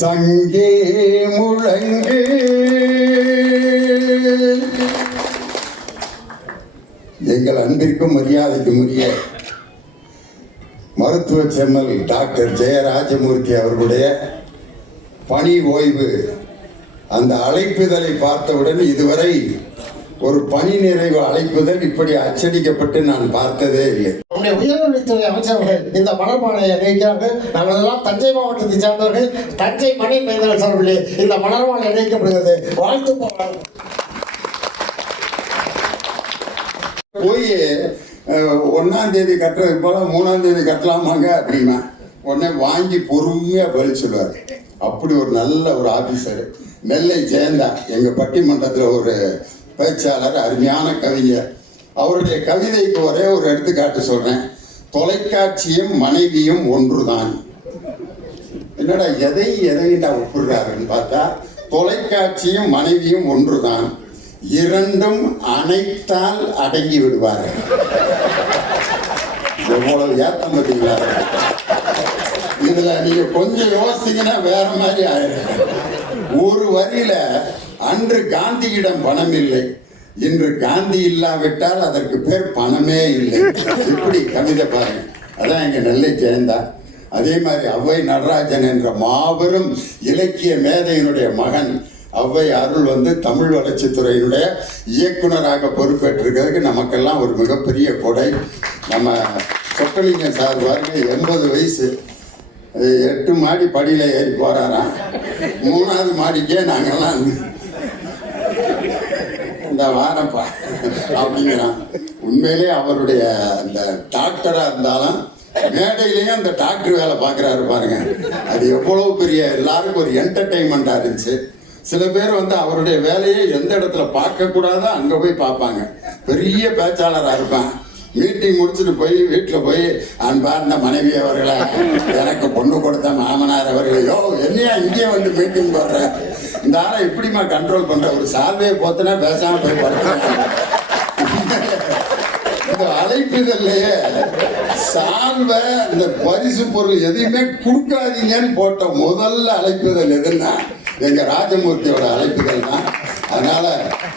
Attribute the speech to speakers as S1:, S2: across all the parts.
S1: சங்கே முழங்கு. எங்கள் அன்பிற்கும் மரியாதைக்கும் உரிய மருத்துவ செம்மல் டாக்டர் ஜெயராஜமூர்த்தி அவர்களுடைய பணி ஓய்வு அந்த அழைப்புதலை பார்த்தவுடன் இதுவரை ஒரு பணி நிறைவு அழைப்புதல் இப்படி அச்சடிக்கப்பட்டு நான் பார்த்ததே இல்லை.
S2: நம்முடைய உயர்கல்வித்துறை அமைச்சர்கள் இந்த மலர்மாலையை நினைக்கிறார்கள் நாங்கள் எல்லாம் தஞ்சை மாவட்டத்தை சார்ந்தவர்கள். தஞ்சை மணி மேந்தர்கள் சார்பில் இந்த மலர்மாலை நினைக்கப்படுகிறது வாழ்த்து போராட்டம்.
S1: போய் அஹ், தேதி கட்டுறதுக்கு போல மூணாம் தேதி கட்டலாமாங்க அப்படின்னா உடனே வாங்கி பொறுமையாக பதில் சொல்லுவார். அப்படி ஒரு நல்ல ஒரு ஆஃபீஸர் நெல்லை ஜெயந்தா எங்கள் பட்டிமன்றத்தில் ஒரு பேச்சாளர் அருமையான கவிஞர். அவருடைய கவிதைக்கு ஒரே ஒரு எடுத்துக்காட்டு சொல்கிறேன் தொலைக்காட்சியும் மனைவியும் ஒன்றுதான். என்னடா எதை எதையிட்டா ஒப்புடுறாருன்னு பார்த்தா தொலைக்காட்சியும் மனைவியும் ஒன்றுதான். இரண்டும் அனைத்தால் அடங்கி விடுவார்கள். எவ்வளவு ஏத்தம் பார்த்தீங்களா? இதுல நீங்க கொஞ்சம் யோசிச்சீங்கன்னா வேற மாதிரி ஆயிடும். ஒரு வரியில அன்று காந்தியிடம் பணம் இல்லை. இன்று காந்தி இல்லாவிட்டால் அதற்கு பேர் பணமே இல்லை. இப்படி கவிதை பாருங்க. அதான் எங்க நெல்லை ஜெயந்தா. அதே மாதிரி ஔவை நடராஜன் என்ற மாபெரும் இலக்கிய மேதையினுடைய மகன் அவ்வை அருள் வந்து தமிழ் வளர்ச்சித்துறையினுடைய இயக்குனராக பொறுப்பேற்றிருக்கிறதுக்கு நமக்கெல்லாம் ஒரு மிகப்பெரிய கொடை. நம்ம சொக்கலிங்க சார் பாருங்க எண்பது வயசு. எட்டு மாடி படியில் ஏறி போறாராம். மூணாவது மாடிக்கே நாங்கெல்லாம் இந்த வாரப்பா அப்படிங்கிறான். உண்மையிலே அவருடைய அந்த டாக்டரா இருந்தாலும் மேடையிலேயும் அந்த டாக்டர் வேலை பார்க்குறாரு பாருங்க. அது எவ்வளவு பெரிய எல்லாருக்கும் ஒரு என்டர்டைன்மெண்ட்டாக இருந்துச்சு. சில பேர் வந்து அவருடைய வேலையை எந்த இடத்துல பார்க்கக்கூடாதோ அங்கே போய் பார்ப்பாங்க. பெரிய பேச்சாளராக இருப்பான். மீட்டிங் முடிச்சுட்டு போய் வீட்டில் போய் அன்பார்ந்த மனைவி அவர்களை எனக்கு பொண்ணு கொடுத்த மாமனார் அவர்களையோ என்னையா இங்கே வந்து மீட்டிங் போடுற? இந்த ஆளை இப்படிமா கண்ட்ரோல் பண்ற. ஒரு சால்வையை போத்தனா பேசாம போய் இந்த அழைப்புதல்லையே சால்வை இந்த பரிசு பொருள் எதையுமே கொடுக்காதீங்கன்னு போட்ட முதல்ல அழைப்புதல் எதுன்னா எங்க ராஜமூர்த்தியோட அழைப்புதல் தான் அதனால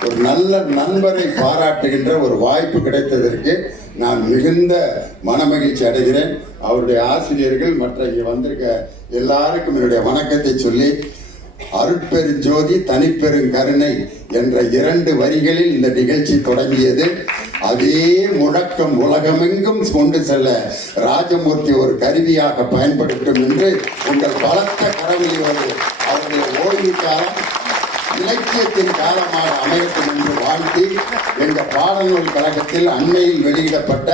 S1: ஒரு நல்ல நண்பரை பாராட்டுகின்ற ஒரு வாய்ப்பு கிடைத்ததற்கு நான் மிகுந்த மனமகிழ்ச்சி அடைகிறேன். அவருடைய ஆசிரியர்கள் மற்ற இங்கே வந்திருக்க எல்லாருக்கும் என்னுடைய வணக்கத்தை சொல்லி அருட்பெருஞ்சோதி தனிப்பெருங்கருணை என்ற இரண்டு வரிகளில் இந்த நிகழ்ச்சி தொடங்கியது. அதே முழக்கம் உலகமெங்கும் கொண்டு செல்ல ராஜமூர்த்தி ஒரு கருவியாக பயன்படுத்தும் என்று உங்கள் பலத்த கரவில் ஒரு அவருடைய ஓய்வு காலம் இலக்கியத்தின் காலமாக அமையட்டும் என்று வாழ்த்தி எங்கள் பாடநூல் கழகத்தில் அண்மையில் வெளியிடப்பட்ட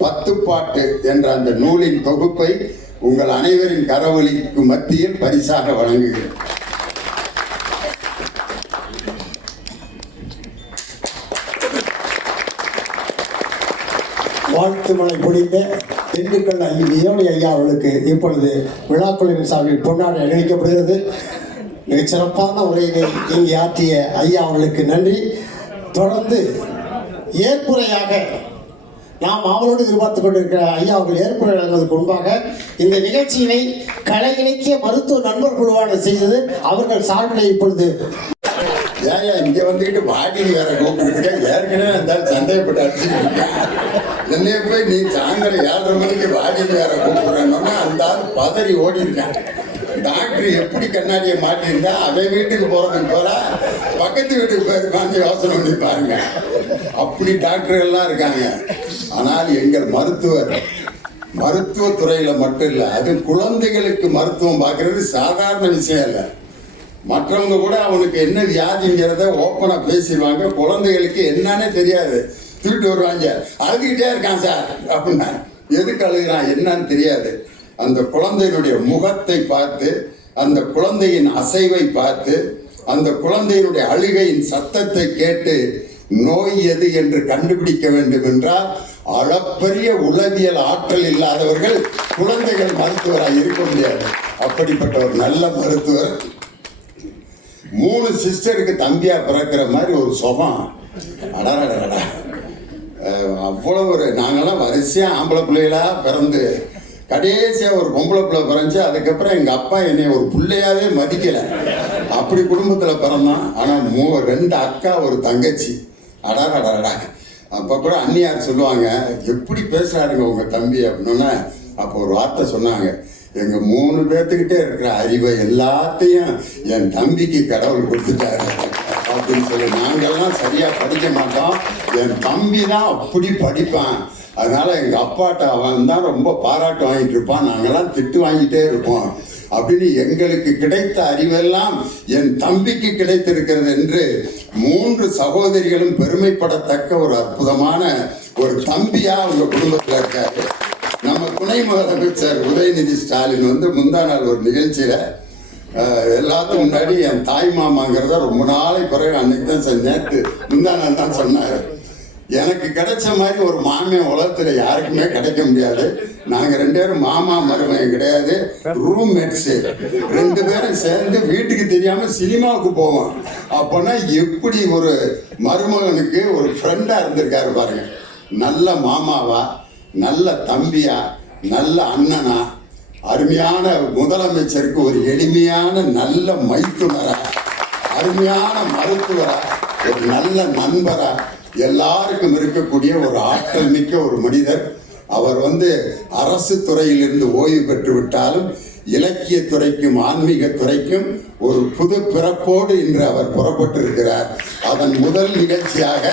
S1: பத்துப்பாட்டு என்ற அந்த நூலின் தொகுப்பை உங்கள் அனைவரின் கரவொலிக்கு மத்தியில் பரிசாக வழங்குகிறேன்.
S2: வாழ்த்து மலை பொழிந்த திண்டுக்கல் ஐ ஐயா அவர்களுக்கு இப்பொழுது விழாக்குழுவின் சார்பில் பொன்னாடை அணிவிக்கப்படுகிறது. மிகச் சிறப்பான உரையினை இங்கே ஆற்றிய ஐயா அவர்களுக்கு நன்றி. தொடர்ந்து ஏற்புரையாக நாம் அவரோடு எதிர்பார்த்து கொண்டிருக்கிற ஐயா அவர்கள் ஏற்புரை வழங்குவதற்கு முன்பாக இந்த நிகழ்ச்சியினை கலை இலக்கிய மருத்துவ நண்பர் குழுவான செய்தது அவர்கள் சார்பில் இப்பொழுது
S1: ஏன் இங்க வந்துட்டு வாடினி வேற கூப்பிட்டு ஏற்கனவே அந்த சந்தேகப்பட்டு என்னைய போய் நீ சாயந்தரம் ஏழரை மணிக்கு வாடினி வேற கூப்பிடுறேன்னா அந்த ஆள் பதறி ஓடி இருக்கேன் டாக்டர் எப்படி கண்ணாடியை மாட்டியிருந்தா அவன் வீட்டுக்கு போறதுக்கு போல பக்கத்து வீட்டுக்கு போயிருப்பான்னு யோசனை பண்ணி பாருங்க. அப்படி டாக்டர்கள்லாம் இருக்காங்க. ஆனால் எங்கள் மருத்துவர் மருத்துவத்துறையில் மட்டும் இல்லை அது குழந்தைகளுக்கு மருத்துவம் பார்க்கறது சாதாரண விஷயம் இல்லை மற்றவங்க கூட அவனுக்கு என்ன வியாதிங்கிறத ஓப்பனாக பேசிடுவாங்க. குழந்தைகளுக்கு என்னன்னே தெரியாது. தூக்கிட்டு வருவாங்க. அழுதுகிட்டே இருக்கான் சார். அப்படின்னா எதுக்கு அழுகிறான் என்னன்னு தெரியாது. அந்த குழந்தையினுடைய முகத்தை பார்த்து அந்த குழந்தையின் அசைவை பார்த்து அந்த குழந்தையினுடைய அழுகையின் சத்தத்தை கேட்டு நோய் எது என்று கண்டுபிடிக்க வேண்டும் என்றால் அளப்பரிய உளவியல் ஆற்றல் இல்லாதவர்கள் குழந்தைகள் மருத்துவராக இருக்க முடியாது. அப்படிப்பட்ட ஒரு நல்ல மருத்துவர். மூணு சிஸ்டருக்கு தம்பியா பிறக்கிற மாதிரி ஒரு சுகம். அடடடடா அஹ் ஒரு நாங்களாம் வரிசையாக ஆம்பளை பிள்ளைகளாக பிறந்து கடைசியாக ஒரு பொம்பளை பிள்ளை பிறந்துச்சு அதுக்கப்புறம் எங்கள் அப்பா என்னை ஒரு பிள்ளையாவே மதிக்கலை. அப்படி குடும்பத்தில் பிறந்தான். ஆனால் மூ ரெண்டு அக்கா ஒரு தங்கச்சி. அடாடா அப்போ கூட அண்ணியார் சொல்லுவாங்க எப்படி பேசுகிறாருங்க உங்கள் தம்பி? அப்படின்னா அப்போ ஒரு வார்த்தை சொன்னாங்க. எங்கள் மூணு பேர்த்துக்கிட்டே இருக்கிற அறிவை எல்லாத்தையும் என் தம்பிக்கு கடவுள் கொடுத்துட்டாரு. அப்படின்னு சொல்லி நாங்கள்லாம் சரியாக படிக்க மாட்டோம். என் தம்பி தான் அப்படி படிப்பான். அதனால் எங்கள் அப்பாட்ட அவன் தான் ரொம்ப பாராட்டு வாங்கிட்டு இருப்பான். நாங்கள்லாம் திட்டு வாங்கிட்டே இருப்போம். அப்படின்னு எங்களுக்கு கிடைத்த அறிவெல்லாம் என் தம்பிக்கு கிடைத்திருக்கிறது என்று மூன்று சகோதரிகளும் பெருமைப்படத்தக்க ஒரு அற்புதமான ஒரு தம்பியா அவங்க குடும்பத்தில் இருக்காரு. நம்ம துணை முதலமைச்சர் உதயநிதி ஸ்டாலின் வந்து முந்தா நாள் ஒரு நிகழ்ச்சியில எல்லாத்துக்கும் முன்னாடி என் தாய் மாமாங்கிறத ரொம்ப நாளை பிறகு அன்னைக்கு தான் நேற்று நேத்து முந்தா நாள் தான் சொன்னார். எனக்கு கிடைச்ச மாதிரி ஒரு மாமியன் உலகத்தில் யாருக்குமே கிடைக்க முடியாது. நாங்கள் ரெண்டு பேரும் மாமா மருமகன் கிடையாது. ரூம்மேட்ஸ் ரெண்டு பேரும் சேர்ந்து வீட்டுக்கு தெரியாமல் சினிமாவுக்கு போவோம். அப்போனா எப்படி ஒரு மருமகனுக்கு ஒரு ஃப்ரெண்டாக இருந்திருக்காரு பாருங்க. நல்ல மாமாவா நல்ல தம்பியா நல்ல அண்ணனா அருமையான முதலமைச்சருக்கு ஒரு எளிமையான நல்ல மைத்துனரா அருமையான மருத்துவரா ஒரு நல்ல நண்பரா எல்லாருக்கும் இருக்கக்கூடிய ஒரு ஆற்றல் மிக்க ஒரு மனிதர். அவர் வந்து அரசு துறையிலிருந்து ஓய்வு பெற்று விட்டாலும் இலக்கிய துறைக்கும் ஆன்மீக துறைக்கும் ஒரு புது பிறப்போடு இன்று அவர் புறப்பட்டிருக்கிறார். அதன் முதல் நிகழ்ச்சியாக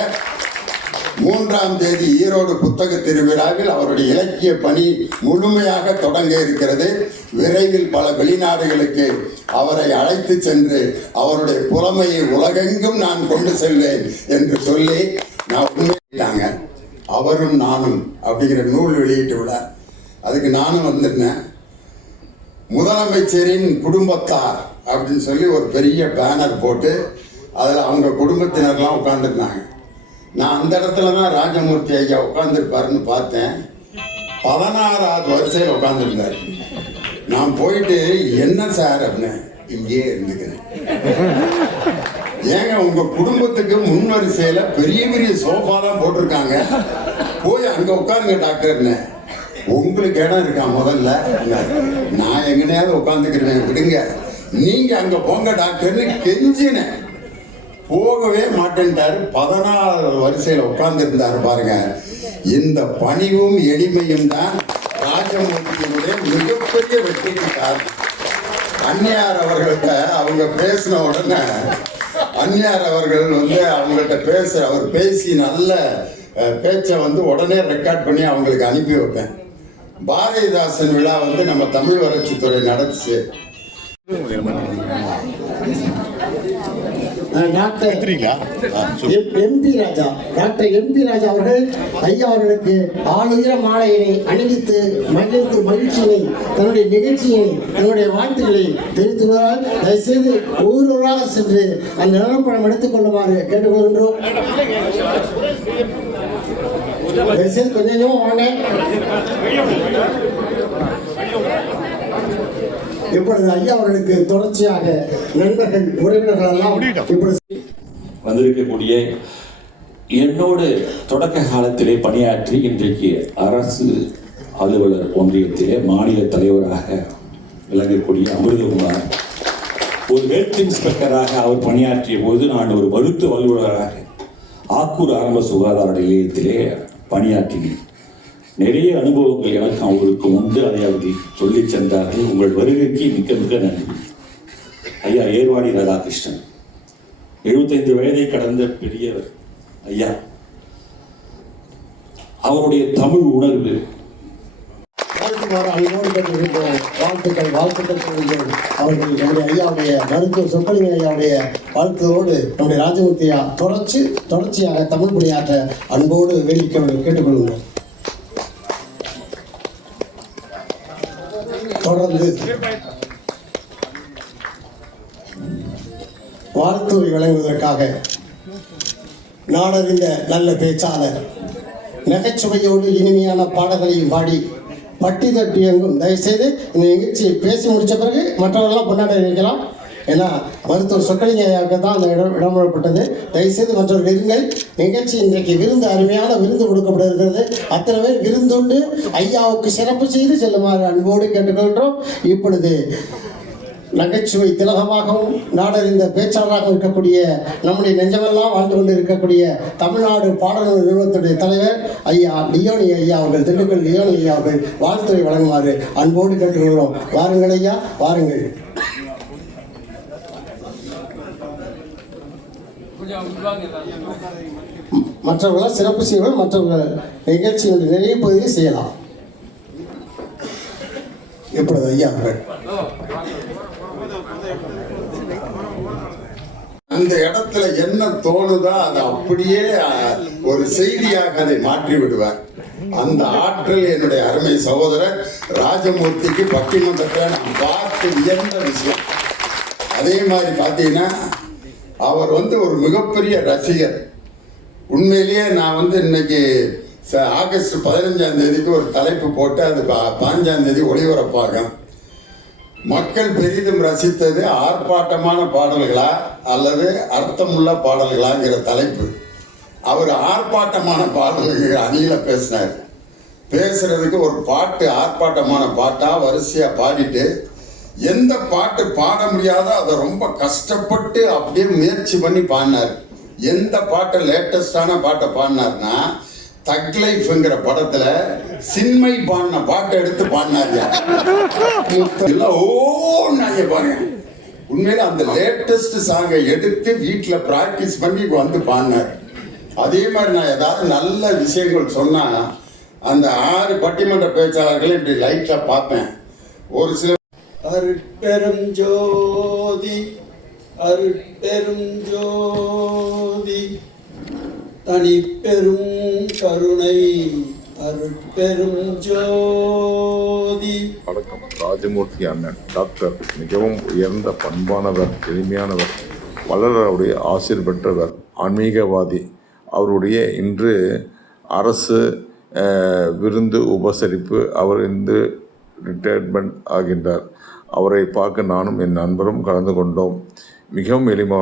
S1: மூன்றாம் தேதி ஈரோடு புத்தக திருவிழாவில் அவருடைய இலக்கிய பணி முழுமையாக தொடங்க இருக்கிறது. விரைவில் பல வெளிநாடுகளுக்கு அவரை அழைத்து சென்று அவருடைய புலமையை உலகெங்கும் நான் கொண்டு செல்வேன் என்று சொல்லி நான் உண்மையிட்டாங்க அவரும் நானும் அப்படிங்கிற நூல் வெளியிட்டு விடார் அதுக்கு நானும் வந்திருந்தேன். முதலமைச்சரின் குடும்பத்தார் அப்படின்னு சொல்லி ஒரு பெரிய பேனர் போட்டு அதில் அவங்க குடும்பத்தினர்லாம் உட்காந்துருந்தாங்க நான் அந்த இடத்துல தான் ராஜமூர்த்தி ஐயா உட்காந்துருப்பாருன்னு பார்த்தேன். பதினாறாவது வரிசையில் உட்காந்துருந்தார் நான் போயிட்டு என்ன சார்? அப்படின்னு இங்கேயே இருந்துக்கிறேன். ஏங்க உங்க குடும்பத்துக்கு முன் வரிசையில பெரிய பெரிய சோஃபா தான் போட்டிருக்காங்க. போய் அங்க உட்காருங்க டாக்டர்னு. உங்களுக்கு இடம் இருக்கா முதல்ல? நான் எங்கனையாவது உட்காந்துக்கிறேன் விடுங்க. நீங்க அங்க போங்க டாக்டர்னு கெஞ்சினேன். போகவே மாட்டேன்ட்டாரு. பதினாறு வரிசையில உட்கார்ந்து பாருங்க. இந்த பணிவும் எளிமையும் தான் ராஜமூர்த்தியினுடைய மிகப்பெரிய வெற்றிக்கு காரணம். அந்நியார் அவர்கள்ட்ட அவங்க பேசின உடனே அந்நியார் அவர்கள் வந்து அவங்கள்ட்ட பேச அவர் பேசி நல்ல பேச்சை வந்து உடனே ரெக்கார்ட் பண்ணி அவங்களுக்கு அனுப்பி வைப்பேன். பாரதிதாசன் விழா வந்து நம்ம தமிழ் வளர்ச்சித்துறை நடந்துச்சு
S2: doctor. MP Raja doctor MP Raja அவர்கள் ஐயா அவர்களுக்கு ஆளுயர மாலையினை அணிவித்து மகிழ்ந்து மகிழ்ச்சியினை தன்னுடைய நிகழ்ச்சியை தன்னுடைய வாழ்த்துக்களை தெரிவித்துள்ளார். தயவுசெய்து ஒவ்வொருவராக சென்று அந்த நிலப்படம் எடுத்துக் கொள்ளுமாறு கேட்டுக்கொள்கின்றோம். தயவுசெய்து கொஞ்சம் கொஞ்சமா வாங்க. இப்பொழுது ஐயா அவர்களுக்கு தொடர்ச்சியாக நண்பர்கள் உறவினர்கள் எல்லாம் இப்பொழுது
S3: வந்திருக்கக்கூடிய என்னோடு தொடக்க காலத்திலே பணியாற்றி இன்றைக்கு அரசு அலுவலர் ஒன்றியத்திலே மாநில தலைவராக விளங்கக்கூடிய அமிர்தகுமார். ஒரு ஹெல்த் இன்ஸ்பெக்டராக அவர் பணியாற்றிய போது நான் ஒரு மருத்துவ அலுவலராக ஆக்கூர் ஆரம்ப சுகாதார நிலையத்திலே பணியாற்றினேன். நிறைய அனுபவங்கள் எனக்கு அவருக்கு உண்டு அதை அவர்கள் சொல்லி சென்றார்கள் உங்கள் வருகைக்கு மிக்க மிக்க நன்றி. ஐயா ஏர்வாடி ராதாகிருஷ்ணன். எழுபத்தைந்து வயதை கடந்த பெரியவர் ஐயா. அவருடைய தமிழ் உணர்வு.
S2: வாழ்த்துக்கள் வாழ்த்துக்கள் சொல்கிறோம் அவர்கள் நம்முடைய ஐயாவுடைய மருத்துவ சொக்கலிங்க ஐயாவுடைய வாழ்த்துவோடு நம்முடைய ராஜமூர்த்தியா தொடர்ச்சி தொடர்ச்சியாக தமிழ் மொழியாற்ற அன்போடு வேடிக்கை கேட்டுக்கொள்கிறோம் தொடர்ந்து வாழ்த்துறை வழங்குவதற்காக நாடறிந்த நல்ல பேச்சாளர் நகைச்சுவையோடு இனிமையான பாடல்களையும் பாடி பட்டி தட்டி எங்கும் தயவுசெய்து இந்த நிகழ்ச்சியை பேசி முடித்த பிறகு மற்றவர்கள்லாம் கொண்டாட வைக்கலாம் ஏன்னா மருத்துவர் சொக்கலிங்கையாவுக்கு தான் அந்த இடம் இடம்பெறப்பட்டது தயவுசெய்து மற்றவர்கள் இருங்கள். நிகழ்ச்சி இன்றைக்கு விருந்து அருமையான விருந்து கொடுக்கப்பட இருக்கிறது அத்தனை பேர் விருந்துண்டு ஐயாவுக்கு சிறப்பு செய்து செல்லுமாறு அன்போடு கேட்டுக்கொள்கிறோம். இப்பொழுது நகைச்சுவை திலகமாகவும் நாடறிந்த பேச்சாளராகவும் இருக்கக்கூடிய நம்முடைய நெஞ்சமெல்லாம் வாழ்ந்து கொண்டு இருக்கக்கூடிய தமிழ்நாடு பாடல்கள் நிறுவனத்துடைய தலைவர் ஐயா லியோனி ஐயா அவர்கள் திண்டுக்கல் லியோனி ஐயா அவர்கள் வாழ்த்துறை வழங்குமாறு அன்போடு கேட்டுக்கொள்கிறோம். வாருங்கள் ஐயா வாருங்கள். மற்றவர்கள சிறப்பு செய்வோம் மற்றவர்கள் நிகழ்ச்சிகள் நிறைய பகுதியில் செய்யலாம். எப்பொழுது ஐயா
S1: அந்த இடத்துல என்ன தோணுதோ அதை அப்படியே ஒரு செய்தியாக அதை மாற்றி விடுவார். அந்த ஆற்றல் என்னுடைய அருமை சகோதரர் ராஜமூர்த்திக்கு பட்டிமன்றத்தில் நான் பார்த்து வியந்த விஷயம். அதே மாதிரி பார்த்தீங்கன்னா அவர் வந்து ஒரு மிகப்பெரிய ரசிகர். உண்மையிலேயே நான் வந்து இன்னைக்கு ச- ஆகஸ்ட் பதினஞ்சாம் தேதிக்கு ஒரு தலைப்பு போட்டு அது பா- பாஞ்சாம் தேதி ஒளிபரப்பாகும். மக்கள் பெரிதும் ரசித்தது ஆர்ப்பாட்டமான பாடல்களா அல்லது அர்த்தமுள்ள பாடல்களாங்கிற தலைப்பு. அவர் ஆர்ப்பாட்டமான பாடல்கள் அணியில் பேசினார். பேசுறதுக்கு ஒரு பாட்டு ஆர்ப்பாட்டமான பாட்டா வரிசையா பாடிட்டு எந்த பாட்டு பாட முடியாதோ அதை ரொம்ப கஷ்டப்பட்டு அப்படியே முயற்சி பண்ணி பாடினார். எந்த பாட்டை லேட்டஸ்டான பாட்டை பாடினார்னா தக் லைஃப்ங்கிற படத்துல சின்மை பாடின பாட்டை எடுத்து பாடினார்யா எல்லாம் ஓன்னாங்க பாருங்க. உண்மையில அந்த லேட்டஸ்ட் சாங்கை எடுத்து வீட்டில் ப்ராக்டிஸ் பண்ணி வந்து பாடினார். அதே மாதிரி நான் ஏதாவது நல்ல விஷயங்கள் சொன்னா அந்த ஆறு பட்டிமன்ற பேச்சாளர்களை இப்படி லைட்ல பார்ப்பேன். ஒரு சில
S2: அருட்பெரும் ஜோதி அருட்பெரும் ஜோதி. தனிப்பெரும் கருணை அருட்பெரும் ஜோதி.
S4: வணக்கம். ராஜமூர்த்தி அண்ணன் டாக்டர் மிகவும் உயர்ந்த பண்பானவர் எளிமையானவர் வள்ளலருடைய ஆசிர் பெற்றவர் ஆன்மீகவாதி. அவருடைய இன்று அரசு விருந்து உபசரிப்பு அவர் இன்று ரிட்டையர்மெண்ட் ஆகின்றார். அவரை பார்க்க நானும் என் நண்பரும் கலந்து கொண்டோம். மிகவும் எளிமை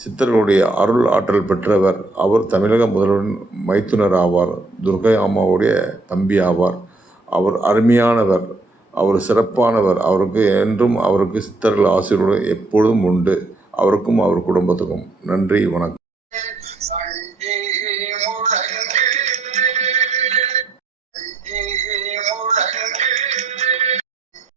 S4: சித்தர்களுடைய அருள் ஆற்றல் பெற்றவர். அவர் தமிழக முதல்வரின் மைத்துனர் ஆவார். துர்கை அம்மாவுடைய தம்பி ஆவார். அவர் அருமையானவர். அவர் சிறப்பானவர். அவருக்கு என்றும் அவருக்கு சித்தர்கள் ஆசிரியர்கள் எப்பொழுதும் உண்டு. அவருக்கும் அவர் குடும்பத்துக்கும் நன்றி வணக்கம்.